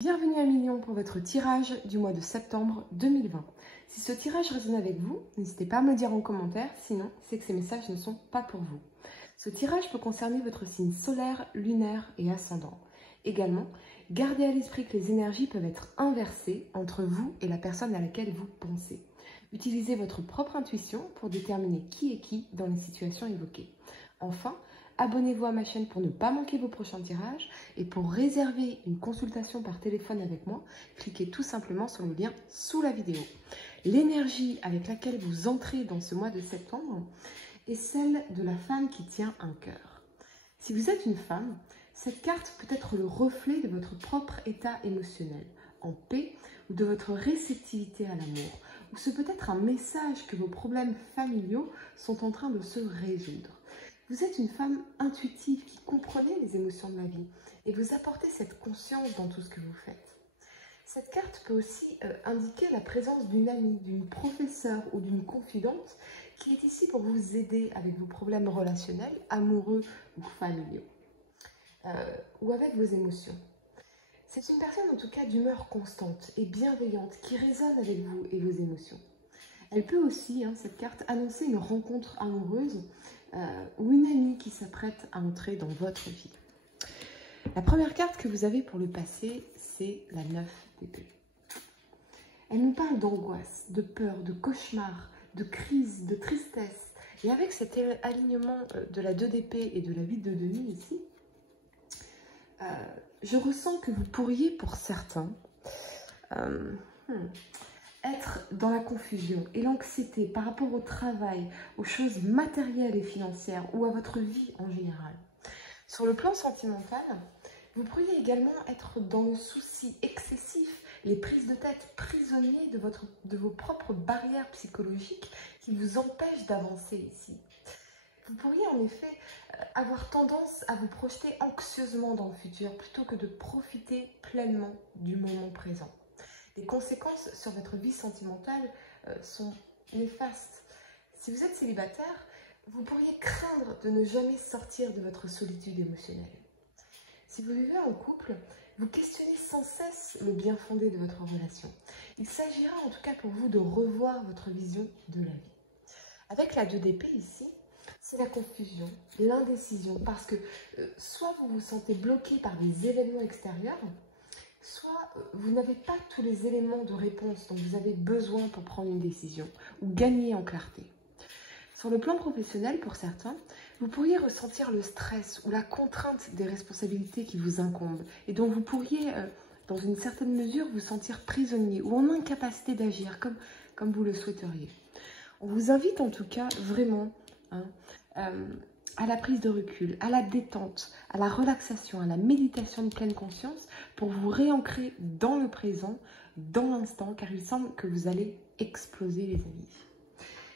Bienvenue à Million pour votre tirage du mois de septembre 2020. Si ce tirage résonne avec vous, n'hésitez pas à me le dire en commentaire, sinon c'est que ces messages ne sont pas pour vous. Ce tirage peut concerner votre signe solaire, lunaire et ascendant. Également, gardez à l'esprit que les énergies peuvent être inversées entre vous et la personne à laquelle vous pensez. Utilisez votre propre intuition pour déterminer qui est qui dans les situations évoquées. Enfin, abonnez-vous à ma chaîne pour ne pas manquer vos prochains tirages et pour réserver une consultation par téléphone avec moi, cliquez tout simplement sur le lien sous la vidéo. L'énergie avec laquelle vous entrez dans ce mois de septembre est celle de la femme qui tient un cœur. Si vous êtes une femme, cette carte peut être le reflet de votre propre état émotionnel, en paix ou de votre réceptivité à l'amour, ou c'est peut-être un message que vos problèmes familiaux sont en train de se résoudre. Vous êtes une femme intuitive qui comprenait les émotions de la vie et vous apportez cette conscience dans tout ce que vous faites. Cette carte peut aussi indiquer la présence d'une amie, d'une professeure ou d'une confidente qui est ici pour vous aider avec vos problèmes relationnels, amoureux ou familiaux, ou avec vos émotions. C'est une personne en tout cas d'humeur constante et bienveillante qui résonne avec vous et vos émotions. Elle peut aussi, cette carte, annoncer une rencontre amoureuse ou une amie qui s'apprête à entrer dans votre vie. La première carte que vous avez pour le passé, c'est la 9 d'épée. Elle nous parle d'angoisse, de peur, de cauchemar, de crise, de tristesse. Et avec cet alignement de la 2 d'épée et de la 8 de denier ici, je ressens que vous pourriez, pour certains, être dans la confusion et l'anxiété par rapport au travail, aux choses matérielles et financières ou à votre vie en général. Sur le plan sentimental, vous pourriez également être dans le souci excessif, les prises de tête, prisonniers de vos propres barrières psychologiques qui vous empêchent d'avancer ici. Vous pourriez en effet avoir tendance à vous projeter anxieusement dans le futur plutôt que de profiter pleinement du moment présent. Les conséquences sur votre vie sentimentale sont néfastes. Si vous êtes célibataire, vous pourriez craindre de ne jamais sortir de votre solitude émotionnelle. Si vous vivez en couple, vous questionnez sans cesse le bien fondé de votre relation. Il s'agira en tout cas pour vous de revoir votre vision de la vie. Avec la 2 d'épée ici, c'est la confusion, l'indécision, parce que soit vous vous sentez bloqué par des événements extérieurs, soit vous n'avez pas tous les éléments de réponse dont vous avez besoin pour prendre une décision ou gagner en clarté. Sur le plan professionnel, pour certains, vous pourriez ressentir le stress ou la contrainte des responsabilités qui vous incombent et dont vous pourriez, dans une certaine mesure, vous sentir prisonnier ou en incapacité d'agir comme vous le souhaiteriez. On vous invite en tout cas vraiment à la prise de recul, à la détente, à la relaxation, à la méditation de pleine conscience pour vous réancrer dans le présent, dans l'instant, car il semble que vous allez exploser les amis.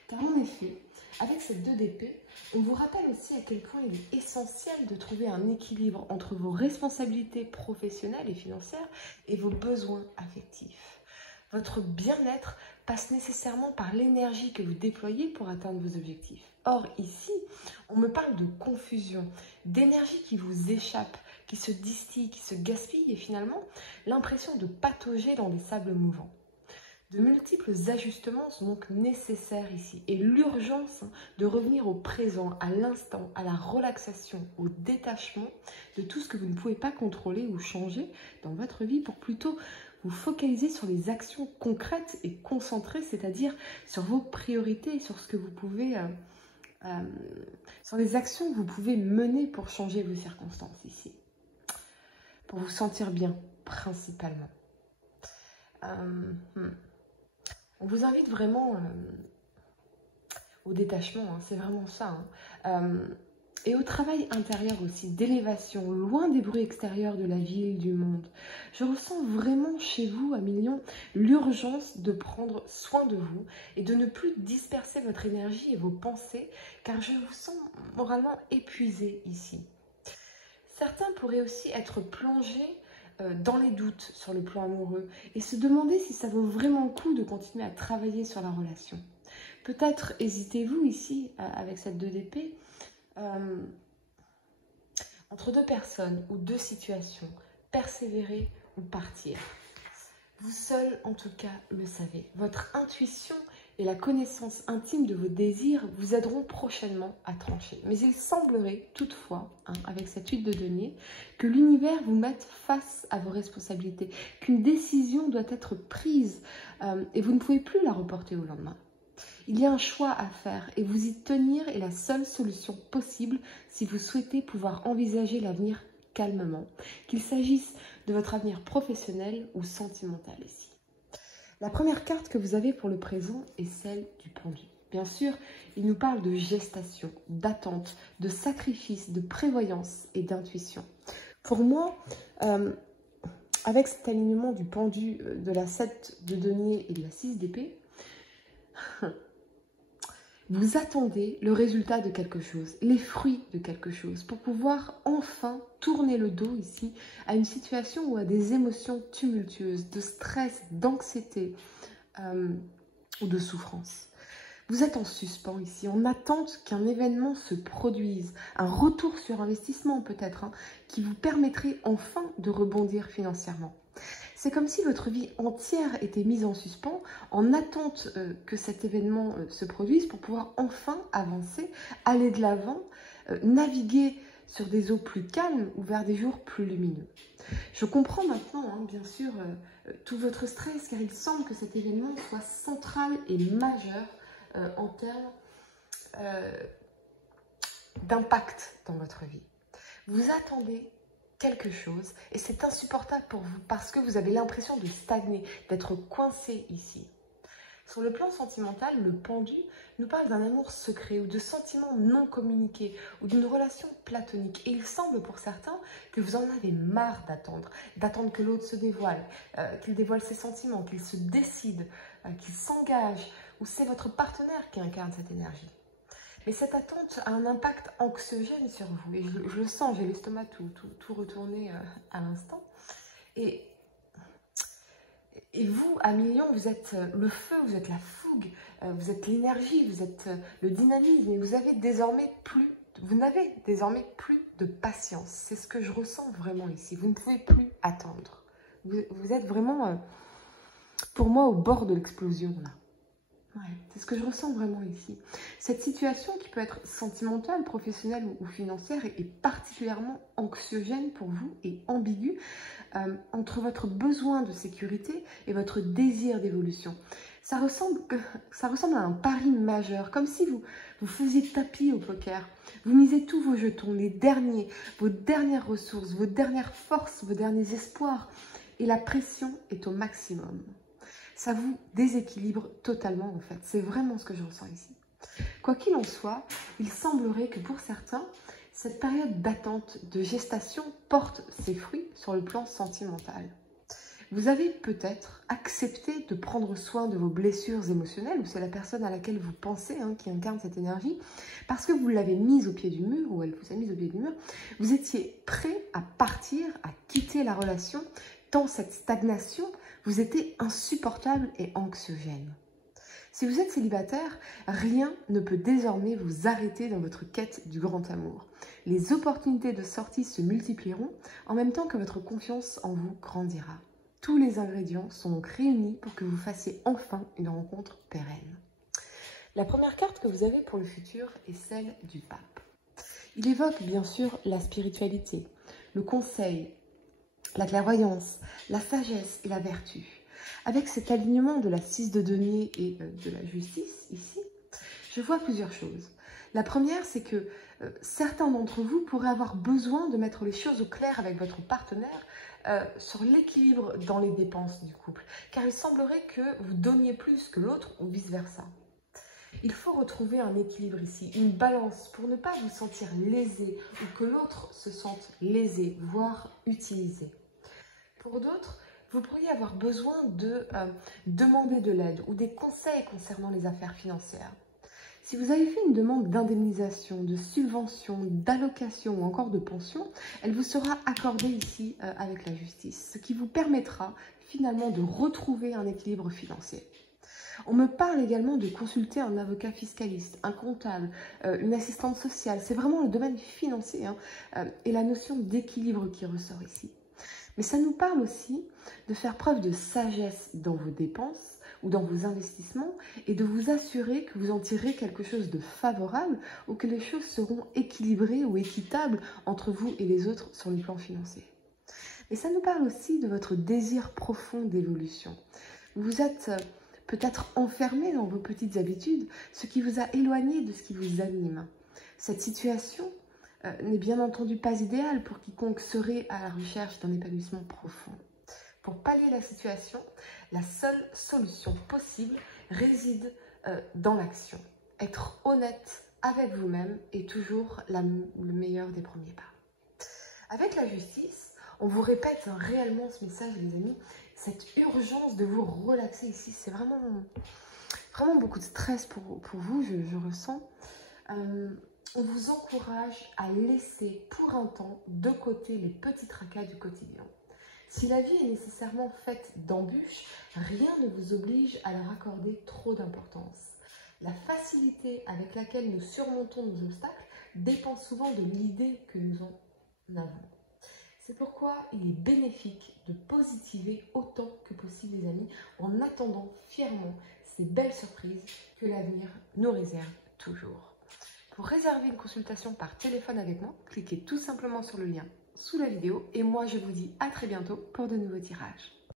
Car en effet, avec cette 2 d'épée, on vous rappelle aussi à quel point il est essentiel de trouver un équilibre entre vos responsabilités professionnelles et financières et vos besoins affectifs. Votre bien-être passe nécessairement par l'énergie que vous déployez pour atteindre vos objectifs. Or, ici, on me parle de confusion, d'énergie qui vous échappe, qui se distille, qui se gaspille et finalement, l'impression de patauger dans des sables mouvants. De multiples ajustements sont donc nécessaires ici et l'urgence de revenir au présent, à l'instant, à la relaxation, au détachement de tout ce que vous ne pouvez pas contrôler ou changer dans votre vie pour plutôt vous focaliser sur les actions concrètes et concentrées, c'est-à-dire sur vos priorités, sur ce que vous pouvez, sur les actions que vous pouvez mener pour changer vos circonstances ici, pour vous sentir bien, principalement. On vous invite vraiment au détachement, c'est vraiment ça. Et au travail intérieur aussi, d'élévation, loin des bruits extérieurs de la ville, du monde. Je ressens vraiment chez vous, à Million, l'urgence de prendre soin de vous et de ne plus disperser votre énergie et vos pensées, car je vous sens moralement épuisé ici. Certains pourraient aussi être plongés dans les doutes sur le plan amoureux et se demander si ça vaut vraiment le coup de continuer à travailler sur la relation. Peut-être hésitez-vous ici, avec cette 2 d'épée, entre 2 personnes ou 2 situations, persévérer ou partir. Vous seul, en tout cas, le savez. Votre intuition et la connaissance intime de vos désirs vous aideront prochainement à trancher. Mais il semblerait toutefois, avec cette huile de denier, que l'univers vous mette face à vos responsabilités, qu'une décision doit être prise et vous ne pouvez plus la reporter au lendemain. Il y a un choix à faire et vous y tenir est la seule solution possible si vous souhaitez pouvoir envisager l'avenir calmement, qu'il s'agisse de votre avenir professionnel ou sentimental ici. La première carte que vous avez pour le présent est celle du pendu. Bien sûr, il nous parle de gestation, d'attente, de sacrifice, de prévoyance et d'intuition. Pour moi, avec cet alignement du pendu de la 7 de denier et de la 6 d'épée, vous attendez le résultat de quelque chose, les fruits de quelque chose, pour pouvoir enfin tourner le dos ici à une situation ou à des émotions tumultueuses, de stress, d'anxiété ou de souffrance. Vous êtes en suspens ici, en attente qu'un événement se produise, un retour sur investissement peut-être, qui vous permettrait enfin de rebondir financièrement. C'est comme si votre vie entière était mise en suspens en attente que cet événement se produise pour pouvoir enfin avancer, aller de l'avant, naviguer sur des eaux plus calmes ou vers des jours plus lumineux. Je comprends maintenant, bien sûr, tout votre stress car il semble que cet événement soit central et majeur en termes d'impact dans votre vie. Vous attendez quelque chose et c'est insupportable pour vous parce que vous avez l'impression de stagner, d'être coincé ici. Sur le plan sentimental, le pendu nous parle d'un amour secret ou de sentiments non communiqués ou d'une relation platonique. Et il semble pour certains que vous en avez marre d'attendre que l'autre se dévoile, qu'il dévoile ses sentiments, qu'il se décide, qu'il s'engage, ou c'est votre partenaire qui incarne cette énergie. Mais cette attente a un impact anxiogène sur vous. Et je le sens, j'ai l'estomac tout retourné à l'instant. Et vous, à millions, vous êtes le feu, vous êtes la fougue, vous êtes l'énergie, vous êtes le dynamisme. Et vous n'avez désormais plus de patience. C'est ce que je ressens vraiment ici. Vous ne pouvez plus attendre. Vous êtes vraiment, pour moi, au bord de l'explosion, là. Ouais, c'est ce que je ressens vraiment ici. Cette situation qui peut être sentimentale, professionnelle ou financière est particulièrement anxiogène pour vous et ambiguë entre votre besoin de sécurité et votre désir d'évolution. Ça ressemble à un pari majeur, comme si vous faisiez tapis au poker. Vous misez tous vos jetons, les derniers, vos dernières ressources, vos dernières forces, vos derniers espoirs. Et la pression est au maximum. Ça vous déséquilibre totalement en fait. C'est vraiment ce que je ressens ici. Quoi qu'il en soit, il semblerait que pour certains, cette période d'attente, de gestation porte ses fruits sur le plan sentimental. Vous avez peut-être accepté de prendre soin de vos blessures émotionnelles, ou c'est la personne à laquelle vous pensez qui incarne cette énergie, parce que vous l'avez mise au pied du mur, ou elle vous a mise au pied du mur, vous étiez prêt à partir, à quitter la relation, tant cette stagnation vous était insupportable et anxiogène. Si vous êtes célibataire, rien ne peut désormais vous arrêter dans votre quête du grand amour. Les opportunités de sortie se multiplieront en même temps que votre confiance en vous grandira. Tous les ingrédients sont donc réunis pour que vous fassiez enfin une rencontre pérenne. La première carte que vous avez pour le futur est celle du pape. Il évoque bien sûr la spiritualité, le conseil, la clairvoyance, la sagesse et la vertu. Avec cet alignement de la 6 de denier et de la justice, ici, je vois plusieurs choses. La première, c'est que certains d'entre vous pourraient avoir besoin de mettre les choses au clair avec votre partenaire sur l'équilibre dans les dépenses du couple. Car il semblerait que vous donniez plus que l'autre ou vice-versa. Il faut retrouver un équilibre ici, une balance pour ne pas vous sentir lésé ou que l'autre se sente lésé, voire utilisé. Pour d'autres, vous pourriez avoir besoin de demander de l'aide ou des conseils concernant les affaires financières. Si vous avez fait une demande d'indemnisation, de subvention, d'allocation ou encore de pension, elle vous sera accordée ici avec la justice, ce qui vous permettra finalement de retrouver un équilibre financier. On me parle également de consulter un avocat fiscaliste, un comptable, une assistante sociale. C'est vraiment le domaine financier et la notion d'équilibre qui ressort ici. Mais ça nous parle aussi de faire preuve de sagesse dans vos dépenses ou dans vos investissements et de vous assurer que vous en tirerez quelque chose de favorable ou que les choses seront équilibrées ou équitables entre vous et les autres sur le plan financier. Et ça nous parle aussi de votre désir profond d'évolution. Vous êtes peut-être enfermé dans vos petites habitudes, ce qui vous a éloigné de ce qui vous anime. Cette situation n'est bien entendu pas idéale pour quiconque serait à la recherche d'un épanouissement profond. Pour pallier la situation, la seule solution possible réside dans l'action. Être honnête avec vous-même est toujours le meilleur des premiers pas. Avec la justice, on vous répète réellement ce message, les amis, cette urgence de vous relaxer ici, c'est vraiment beaucoup de stress pour vous, je ressens. On vous encourage à laisser pour un temps de côté les petits tracas du quotidien. Si la vie est nécessairement faite d'embûches, rien ne vous oblige à leur accorder trop d'importance. La facilité avec laquelle nous surmontons nos obstacles dépend souvent de l'idée que nous en avons. C'est pourquoi il est bénéfique de positiver autant que possible, les amis, en attendant fièrement ces belles surprises que l'avenir nous réserve toujours. Pour réserver une consultation par téléphone avec moi, cliquez tout simplement sur le lien sous la vidéo et moi je vous dis à très bientôt pour de nouveaux tirages.